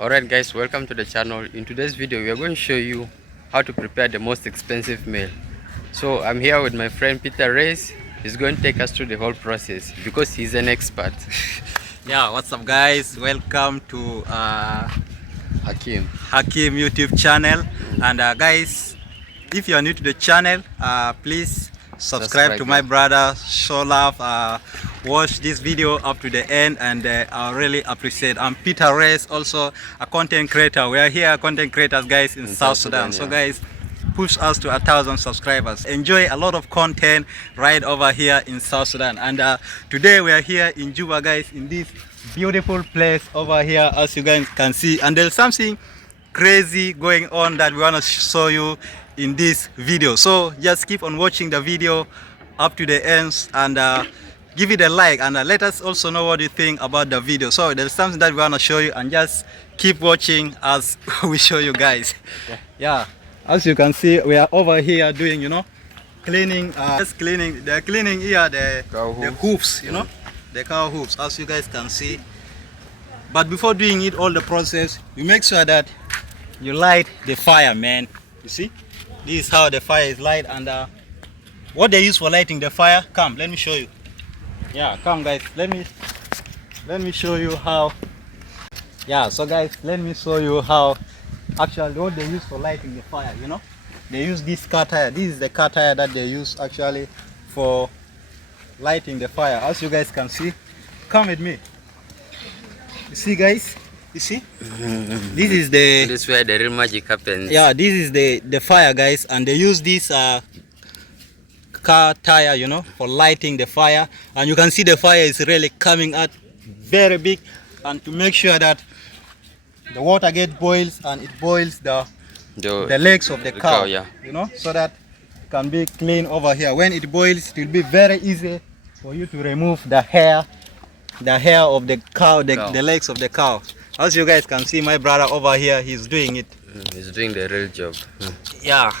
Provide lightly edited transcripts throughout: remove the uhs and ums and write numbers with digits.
Alright guys, welcome to the channel. In today's video we are going to show you how to prepare the most expensive meal. So I'm here with my friend Peter Reyes. He's going to take us through the whole process because he's an expert. Yeah, what's up guys, welcome to Hakim YouTube channel. And guys, if you are new to the channel, please subscribe to my brother, show love, watch this video up to the end, and I really appreciate. I'm Peter Reyes, also a content creator. We are here content creators guys in South Sudan. So guys, push us to 1,000 subscribers. Enjoy a lot of content right over here in South Sudan. And today we are here in Juba guys, in this beautiful place over here, as you guys can see. And there's something crazy going on that we want to show you in this video. So just keep on watching the video up to the end, and give it a like, and let us also know what you think about the video. So there's something that we want to show you, and just keep watching as we show you guys. Okay. Yeah, as you can see, we are over here doing, cleaning, just cleaning. They're cleaning here the hooves, the cow hooves, as you guys can see. But before doing it, all the process, you make sure that you light the fire, man. You see, this is how the fire is light. And what they use for lighting the fire, come, let me show you. Yeah, come guys, let me show you how. Yeah, so guys, let me show you how actually what they use for lighting the fire. They use this car tire. This is the car tire that they use actually for lighting the fire. As you guys can see, come with me. You see guys, you see, this is the, this is where the real magic happens. Yeah, this is the fire guys, and they use this car tire, for lighting the fire. And you can see the fire is really coming out very big, and to make sure that the water gets boils, and it boils the legs of the cow, yeah. So that it can be clean over here. When it boils, it will be very easy for you to remove the hair of the cow, the legs of the cow. As you guys can see, my brother over here, he's doing it. He's doing the real job. Yeah.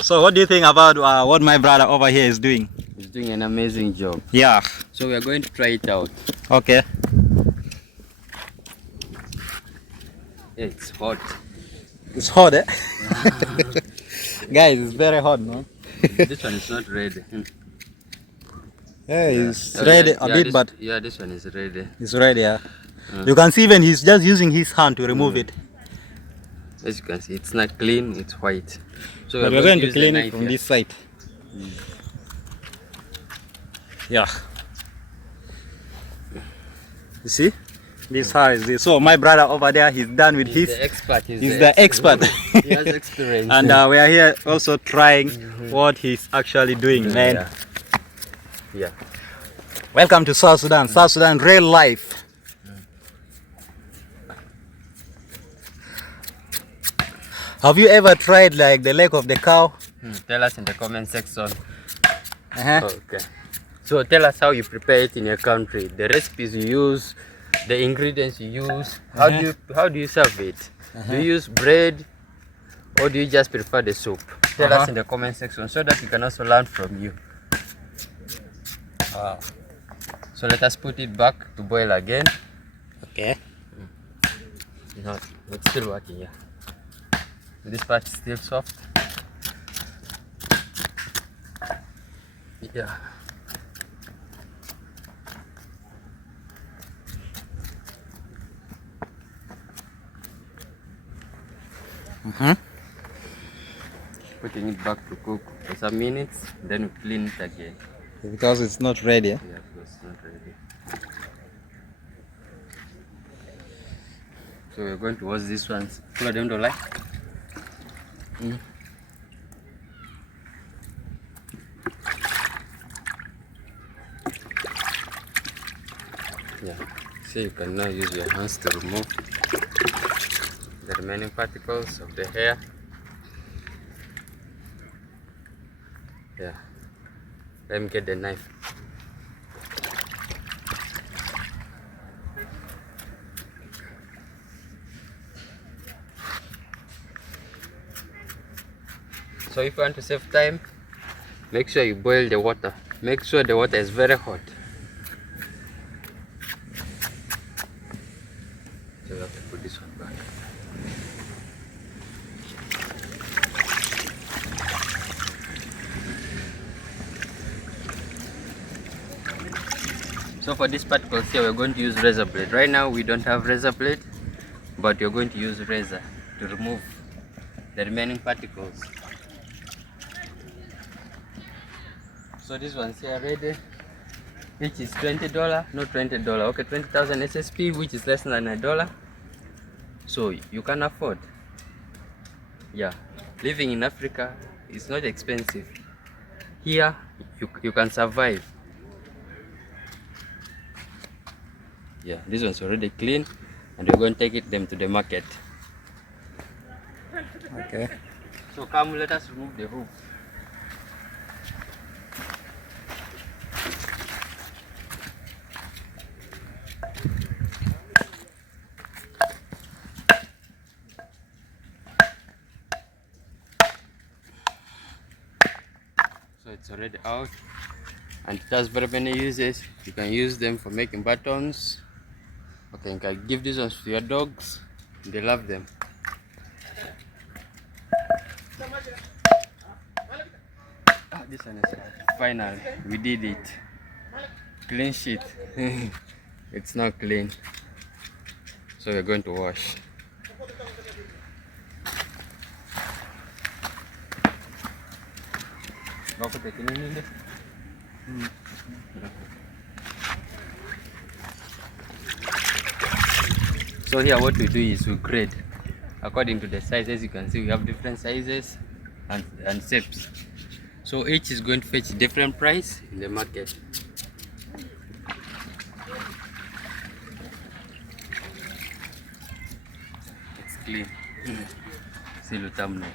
So what do you think about what my brother over here is doing? He's doing an amazing job. Yeah. So we are going to try it out. Okay. It's hot. It's hot, eh? Guys, it's very hot, no? This one is not ready. Yeah, it's ready a bit, but yeah, this one is ready. It's ready, yeah. You can see even he's just using his hand to remove it. As you can see, it's not clean, it's white. So we're going to clean it from this side. Yeah. You see? This how is this. So my brother over there, he's done with his. The expert. He's the expert. He has experience. And we are here also trying what he's actually doing, man. Yeah. Welcome to South Sudan. South Sudan, real life. Have you ever tried like the leg of the cow? Tell us in the comment section. Okay. So tell us how you prepare it in your country. The recipes you use, the ingredients you use. How do you serve it? Do you use bread, or do you just prefer the soup? Tell us in the comment section so that we can also learn from you. Wow. So let us put it back to boil again. Okay. No, it's still working, yeah. This part is still soft. Yeah. Putting it back to cook for some minutes, then we clean it again. Because it's not ready. Yeah, because it's not ready. So we're going to wash these ones. Put them to like. Yeah. So you can now use your hands to remove the remaining particles of the hair. Yeah. Let me get the knife. So if you want to save time, make sure you boil the water. Make sure the water is very hot. So you have to put this one back. So for this particles here, we're going to use razor blade. Right now we don't have razor blade, but you're going to use razor to remove the remaining particles. So this one's here ready, which is $20, not $20, okay, 20,000 SSP, which is less than $1. So you can afford. Yeah, living in Africa is not expensive. Here you can survive. Yeah, this one's already clean, and we're going to take them to the market. Okay. So come, let us remove the hoof. So it's already out, and it has very many uses. You can use them for making buttons. Okay, you can give these ones to your dogs. They love them. This one is final. We did it. Clean sheet. It's not clean. So we're going to wash. So here what we do is we grade according to the sizes. You can see we have different sizes and shapes. So each is going to fetch different price in the market. It's clean. See the thumbnail.